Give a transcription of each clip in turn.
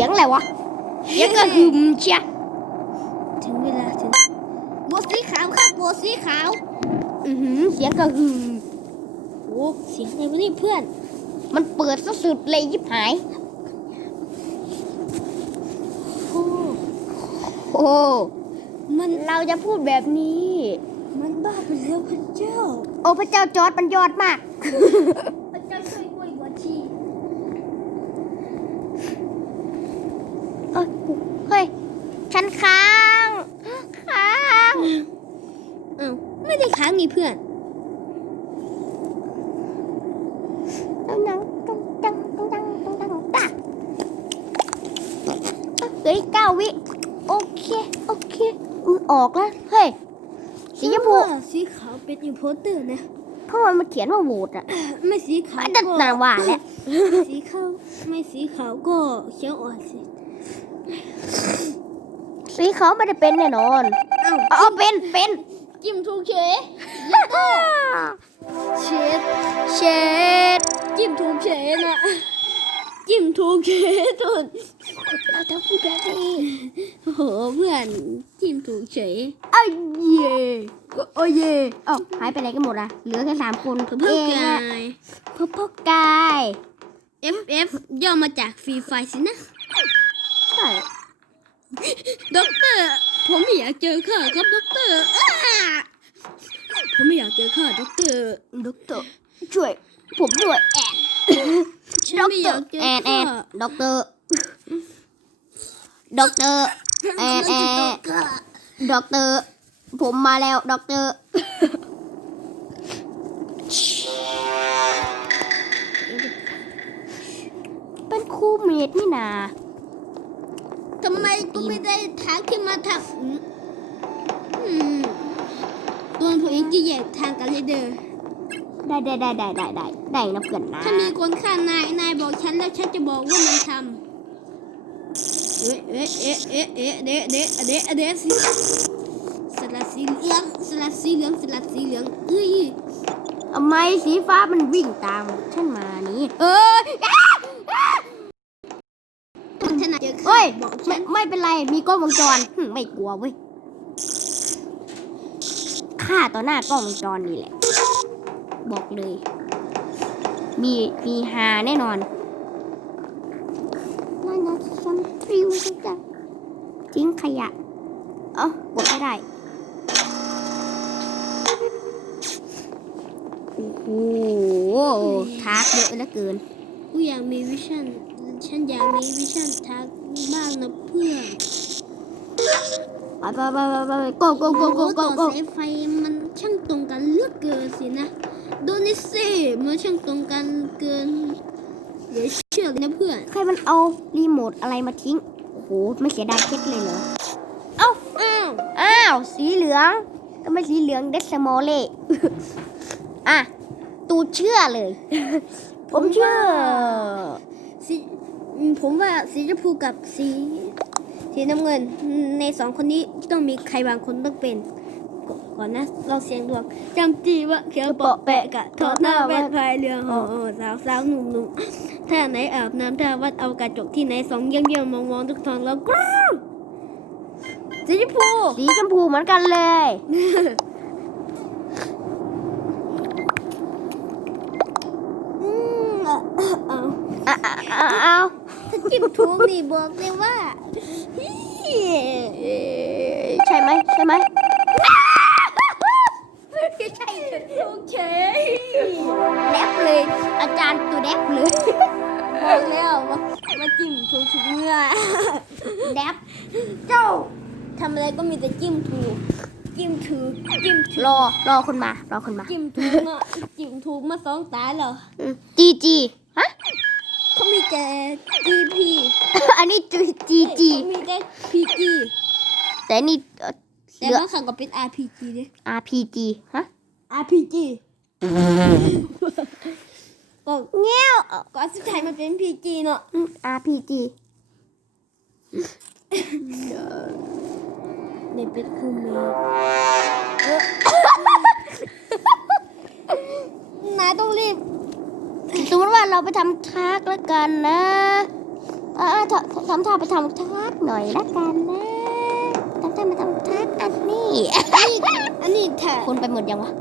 สียงอะไรวะ เสียงกระหึ่มเชียถึงเวลาถึงโบวสีขาวครับโบวสีขาว อือหือ เสียงกระหึ่มโอ้เสียงอะไรวะนี่เพื่อน มันเปิดซะสุดเลยยิบหาย โอ้โอ้มันเราจะพูดแบบนี้ มันบ้าไปแล้วพระเจ้า โอ้พระเจ้าจอร์ดมันยอดมากพระเจ้าช่วยกล้วยบัวชี เอ้ยเฮ้ย ฉันค้าง ค้าง อ้าวไม่ได้ค้างนี่เพื่อนต้องดังต้องดังต้องดังต้องดังตะเฮ้ยเก้าวิโอเคโอเคมือออกแล้วเฮ้ยสีชมพูสีขาวเป็นอินโพสเตอร์นะเพราะมันมาเขียนว่าโหวตอะไม่สีขาวอันนั้นก็นางว่าแหละสีขาวไม่สีขาวก็เขียวอ่อนสิสีขาวไม่ได้เป็นแน่นอนอ้าวเอาเอาเป็นเป็น จิ้มถูกเฉยเชดเชดจิ้มถูกเฉยนะจิ้มถูกเฉยทุนเราจะพูดแบบนี้โอ้โหเพื่อนจิ้มถูกเฉยเอ้ยเย่โอ้ยเย่เอ้าหายไปไหนกันหมดอะเหลือแค่สามคนเพิ่มเองกาอะยเพิ่มพกาย FF ย่อมาจากฟรีไฟสินะใช่ด็อกเตอร์ ผมไม่อยากเจอข้าครับด็อกเตอร์อ้าผมไม่อยากเจอข้าด็อกเตอร์ด็อกเตอร์ช่วย ผมด้วยแอนฉันด็อกไม่เตออร์ยากเจอแอนแอข้านด็อกเตอร์ด็อกเตอร์แอนแอนด็อกเตอร์ ผมมาแล้วด็อกเตอร์เป็นคู่เมดนี่นา ทำไมกูไม่ได้ทางขึ้นมาทางอืมอืมตัวผมเองจะแยกทางกันเลยเด้อได้ได้ได้ได้ได้ได้ได้นะเพื่อนนะถ้ามีคนฆ่านายนายบอกฉันแล้วฉันจะบอกว่ามันทำเอ๊ะเอ๊ะเอ๊ะเอ๊ะเอ๊ะเดะเดะเดะเดะสิสลัดสีเหลืองสลัดสีเหลืองสลัดสีเหลืองเอ้ยทำไมสีฟ้ามันวิ่งตามฉันมานี้เอ้ยอ้าอ้า ถ้านาย เฮ้ยบอกฉัไม่นไม่เป็นไรมีกล้องวงจรหึไม่กลัวเว้ยฆ่าต่อหน้ากล้องวงจรนี่แหละ บอกเลย มีมีฮาแน่นอน น่าจะซัมฟริวจังทิ้งขยะ เอ้ากดไม่ได้ โอ้โหทากเยอะเหลือเกิน กูอยากมีวิชั่น ฉันอยากมีวิชั่นทา งบ้างนะเพื่อนไปไปไปไปไปโกโกโกโกโกต่อโกสายไฟมันช่างตรงกันเหลือกเกินสินะโดนิสิมันช่างตรงกันเกินเดี๋ยวเชื่อเลยนะเพื่อนใครมันเอารีโมทอะไรมาทิ้งโอ้โหไม่เสียดายเพชรเลยเหรอเอ้าอ้าวอ้าวสีเหลืองทำไมสีเหลืองเดสมอลเล่อะตูเชื่อเลย ผมเชื่อสีอืม ผมว่าสีชมพูกับสี สีน้ำเงิน ในสองคนนี้ต้องมีใครบางคนต้องเป็น ก่อนก่อนนะ เราเสียงดวงจำจีว่าเขียวเปาะแปะกะทอดหน้าแวดพายเรือหอสาวสาวหนุ่มหนุ่มท่าไหนอาบน้ำท่าวัดเอากระจกที่ไหนสองเยี่ยมเยี่ยมมองมองทุกทองแล้วกรู๊ดสีชมพู สีชมพูเหมือนกันเลย อืมเอาเอา อะอะอะเอาถ้าจิ้มถูกนี่บอกเลยว่าเฮ้ยเอ๊ะใช่ไหมใช่ไหมไม่ใช่โอเคแดบเลย อาจารย์ตัวแดบเลยบอกแล้วว่าว่าจิ้มถูกถูกเมื่อแดบเจ้าทำอะไรก็มีแต่จิ้มถูกจิ้มถูกจิ้มถูกรอรอคนมารอคนมา จิ้มถูกอะจิ้มถูกมาสองตาเหรอจีจีฮะ เขามีแต่ GP อันนี้จีจีจีเขามีแต่ PG แต่นี่เอ่อแต่เหลือบางครั้งก็เป็น RPG ดิ RPG ฮะ RPG ก็เงี้ยวก็สุดท้ายมันเป็น PG เนาะอืม RPG ในเป็นคู่มือนายต้องรีบ สมมติว่าเราไปทำทากแล้วกันนะเออทำทำท่าไปทำทักหน่อยละกันนะทำท่าไปทำทักอันนี้อันนี้แท้คนไปหมดยังวะ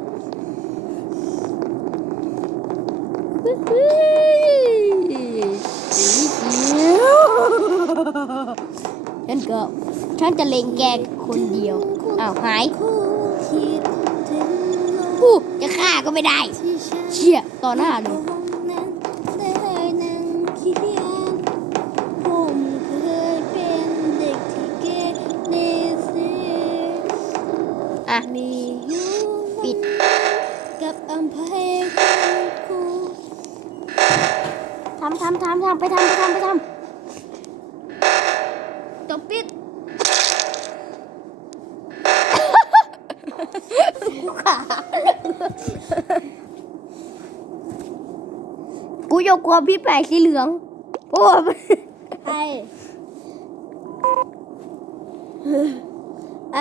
ฉันก็ฉันจะเล็งแกคนเดียวอ้าวหายคู่คิดถึงโลกอู้จะฆ่าก็ไม่ได้ที่ฉันเชี่ยต่อหน้าเลย ปิด กับอำเภอคุณครูทำทำทำทำไปทำไปทำไปทตบปิดำกูยกความพี่แปลกสีเหลืองโอ้ไอไอ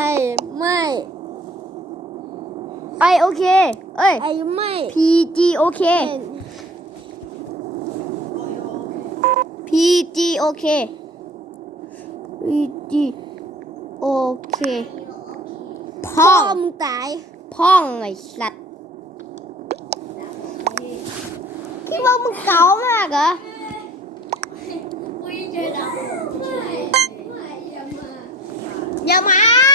ไม่ไอโอเค เอ้ย ไอไม่ PG โอเคเป็น PG โอเค PG โอเค พ่พ่อองมึงตาย พ่องไอ้สัตว์คิดว่ามึงเก๋ามากเหรอ อย่ามา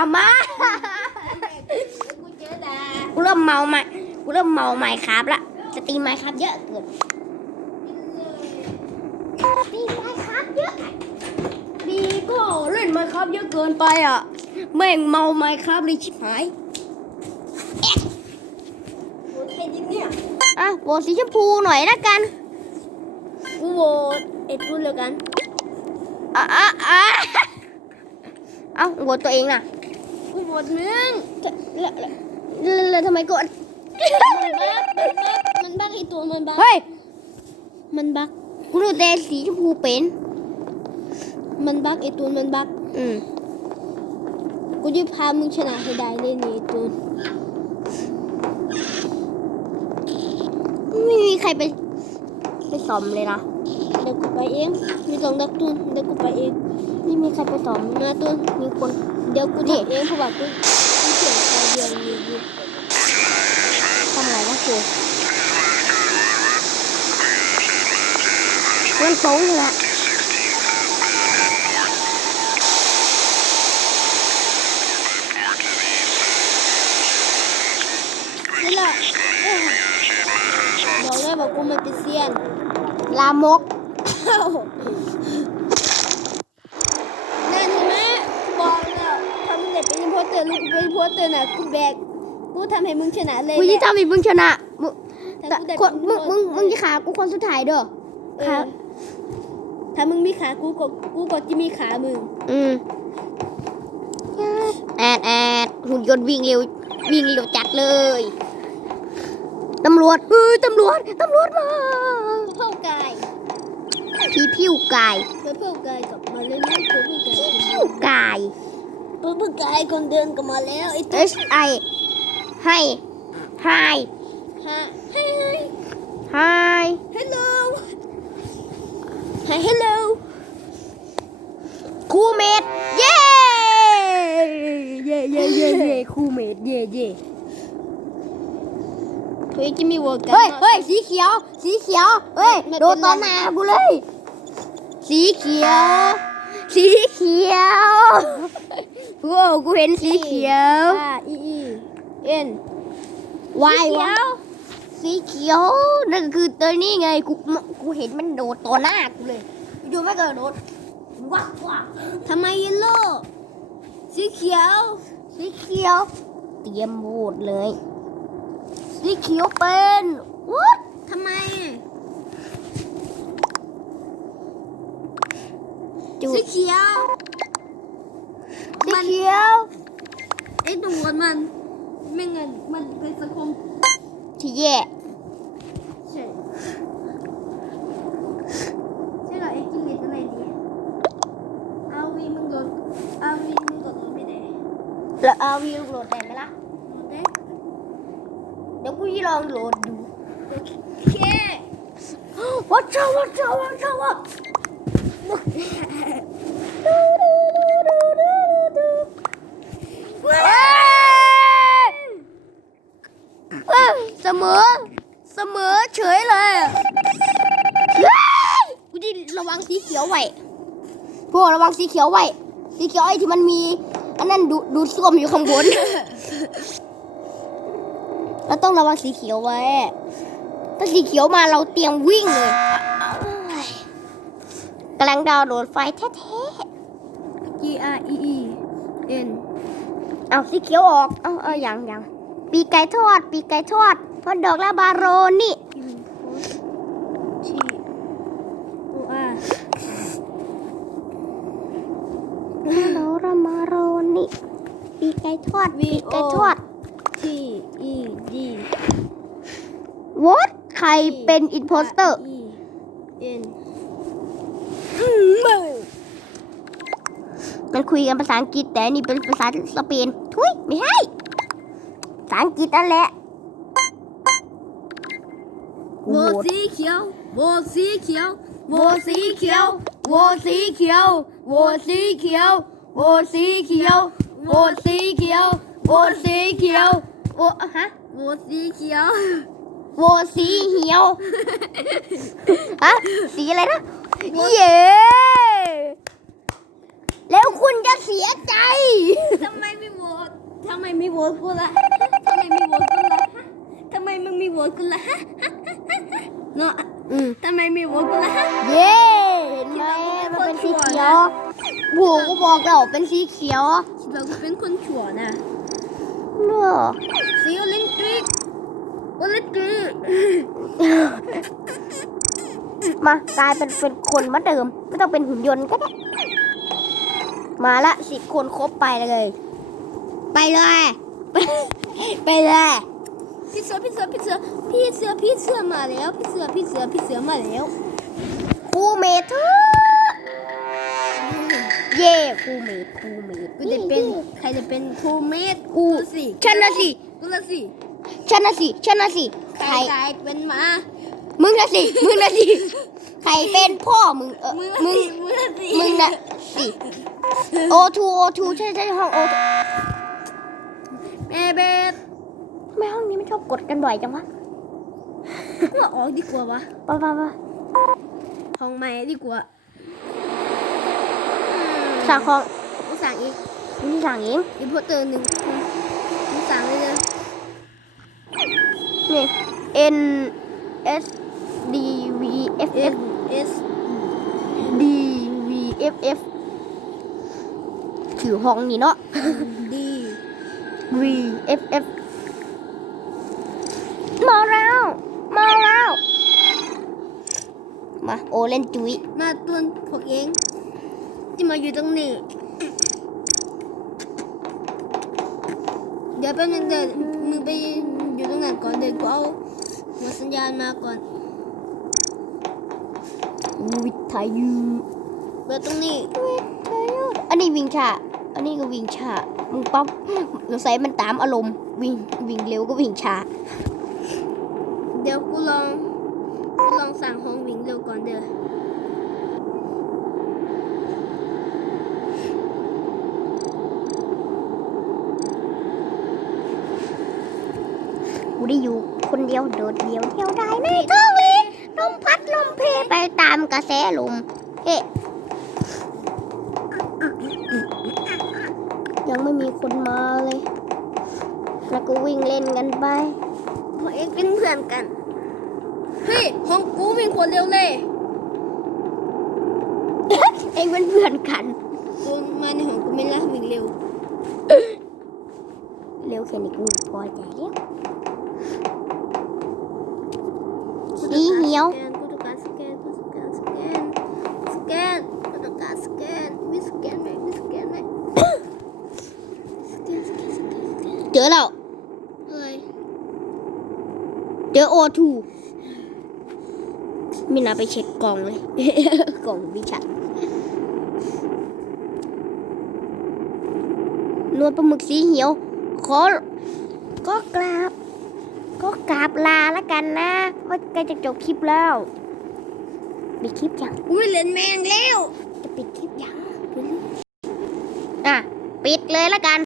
อย่ามากูเริ่มเมาใหม่กูเริ่มเมาใหม่ครับละสตรีมใหม่ครับเยอะเกินสตรีมใหม่ครับเยอะดีก็เล่นไมครับเยอะเกินไปอะแม่งเมาไมครับเลยชิบหายอะโหวตสีชมพูหน่อยละกันกูโหวตไอ้ตุ้นเลยกันอะอะอะเอาโหวตตัวเองน่ะกูโหวตมึงแล้วแล้วแล้วแล้วทำไมกดมันบักไอตัวมันบักเฮ้ยมันบักกูรู้แต่สีชมพูเป็น มันบักไอตัวมันบักอืมกูจะพามึงชนะให้ได้เลยนี่ไอ้ตัวไม่มีใครไปไปสอมเลยนะ ดี๋ยวกูไปเองไม่ต้องดักตุนเดี๋ยวกูไปเองไม่มีใครไปสอมมาตุนมีคนเดี๋ยวกูทำเองเพราะว่ากูกูเสียงใครเดียวอยู่ทำอะไรนะครูมันตรงเลยละนี่แหละเอ้ยบอกเลยว่ากูมันเป็นเซียน ลามก นั่นเห็นไหมกูบอกแล้วทำเด็กเป็นอินโพสเตอร์ลูกกูเป็นอินโพสเตอร์น่ะกูแบกกูทำให้มึงชนะเลยกูแหจะละทำให้มึงชนะมึงถ้ากูได้คนเป็นมึงอินโพสมึงมึงจะขากูคนสุดท้ายเด้อเออถ้ามึงมีขากูก็กูก็จะมีขามึงอืมแอดแอดหุ่นยนต์วิ่งเร็ววิ่งเร็วจัดเลยตำรวจเฮ้ยตำรวจตำรวจมากูเพิ่มกาย พี่พิวกายเพิ่มเพิ่มกายกลับมาเลยนะเพิ่มเพิ่มกายพิวกายเพิ่มเพิ่มกายคนเดินกลับมาแล้วไอ้ตัว H I ให้ Hi ฮะเฮ้ย Hi hello ฮะ hello ครูเมดเย้เย้เย้เย้เย้ครูเมดเย้เย้เฮ้ยจะมีวัวกันเฮ้ยเฮ้ยสีเขียว สีเขียวเฮ้ยไม่เป็นไรโดนตอนหน้ากูเลย สีเขียว สีเขียวโอ้กูเห็นสีเขียวอ่า E E N วายวะสีเขียวนั่นก็คือตัวนี้ไงกูกูเห็นมันโดดต่อหน้ากูเลยอยู่ไม่เกิดโดดว้าวว้าวทำไม yellow สีเขียว สีเขียว เตรียมโหวตเลย สีเขียวเป็น what ทำไม จุดสีเขียวสีเขียวไอ้ตัวมันไม่เงินมันเป็นสังคมที่แย่ใช่ใช่เหรอไอ้กินเล็ดอะไรดีเอาวีมึงโดนเอาวีมึงโดนไม่ได้แล้วเอาวิวโหลดได้ไหมล่ะโอเคเดี๋ยวกูจะลองโหลดดูโอเค watch out watch out watch out watch เว้ยเว้ยเสมอ เสมอเฉยเลยกูดิระวังสีเขียวไว้พวกระวังสีเขียวไว้ สีเขียวไอ้ที่มันมี อันนั้นดูดูดซ่วมอยู่ข้างบนเราต้องระวังสีเขียวไว้ ถ้าสีเขียวมาเราเตรียมวิ่งเลย กำลังดาวน์โหลดไฟล์แท้ G R E E N ๆเอาสีเขียวออก เอาเอาอย่างอย่างปีกไก่ทอด ปีกไก่ทอดพอดอกลาบาโรนี่ T O R โนรามาโรนี่ ปีกไก่ทอดปีกไก่ทอด T E D What ใครเป็นอินโพสเตอร์ E N มันคุยกันภาษาอังกฤษแต่นนี่เป็นภาษาสเปนทุยไม่ใช่ภาษาอังกฤษนั่นแหละโวสีเขียวโวสีเขียวโวสีเขียวโวสีเขียวโวสีเขียวโวสีเขียวโวสีเขียวโวสีเขียวโวฮะโวสีเขียว โวสีเหียวฮะสีอะไรนะ เย้แล้วคุณจะเสียใจ ทำไมไม่โหวตทำไมไม่โหวตกูล่ะทำไมไม่โหวตกูล่ะฮะทำไมมึงไม่โหวตกูล่ะฮะเนาะอืม ทำไมไม่โหวตกูล่ะฮะเย้เห็นไหมมันเป็นสีเขียวโหก็บอกแล้วเป็นสีเขียวคิดว่ากูเป็นคนชั่วนะเนอะสีโอลิมปิก โอลิมปิกมากลายเป็นเป็นคนเหมาเดิม ไม่ต้องเป็นหุ่นยนต์ก็ได้ มาละสิบคนครบไปเลย ไปเลย ไปเลยพี่เสือพี่เสือพี่เสือพี่เสือพี่เสือมาแล้ว พี่เสือพี่เสือพี่เสือมาแล้วครูเมทเถอะเย่ครูเมทครูเมทกูจะเป็นใครจะเป็นครูเมดกูสิฉันนะสิกูละสิ ฉันนะสิฉันนะสิใคใครรกลายเป็นหมา มึงนะสิมึงนะสิใครเป็นพ่อมึงเออมึงมึงมึงละสิมึงนะสิโอทูโอทูใช่ใช่ห้องโอทูแม่เบสทำไมห้องนี้ไม่ชอบกดกันบ่อยจังวะว่าออกดีกว่าวะไปไปไปห้องใหม่ดีกว่าสั่งของกูสั่งอีกนี่สั่งเองอีกพวกเตอร์หนึ่งกูสั่งเลยเลย นี่ N S D V F F F S D V F F ถือห้องนี่เนาะ D V F F มาแล้ว มาแล้ว มาโอเล่นจุ้ยมาตัวพวกเองที่มาอยู่ตรงนี้ เดี๋ยวแป๊บนึงเดี๋ยวมึงไป อยู่ตรงนั้นก่อนเดี๋ยวกูเอาหัวสัญญาณมาก่อนวิทยุเปิดตรงนี้อันนี้วิ่งช้าอันนี้ก็วิ่งช้ามึงป๊อปสงสัยมันตามอารมณ์วิ่งวิ่งเร็วก็วิ่งช้าเดี๋ยวกูลองกูลองสั่งห้องวิ่งเร็วก่อนเด้อ ได้อยู่คนเดียวโดดเดียวเที่ยวได้ในท้องเลยลมพัดลมเพไปตามกระแสลมเฮ้ยังไม่มีคนมาเลย แล้วก็วิ่งเล่นกันไปพวกเองเป็นเพื่อนกัน เฮ้ยห้องกูวิ่งคนเร็วเลย เองเป็นเพื่อนกันกูมาในห้องกูไม่ละวิ่งเร็ว เร็วแค่นี้กูพอใจแล้ว สีเหียวกูต้องการสแกนกูต้องการสแกนสแกนกูต้องการสแกนมีสแกนไหมมีสแกนไหมสแกนสแกนสแกนสแกนเจอแล้วเฮ้ยเจอโอทูมินาไปเช็คกล่องเลยกล่องวิชัดนวลปลาหมึกสีเหียวขอก็กราบ ก็กราบลาแล้วกันนะว่าใกล้จะจบคลิปแล้วปิดคลิปยังอุ้ยเล่นแมงแล้วจะปิดคลิปยังอะปิดเลยแล้วกัน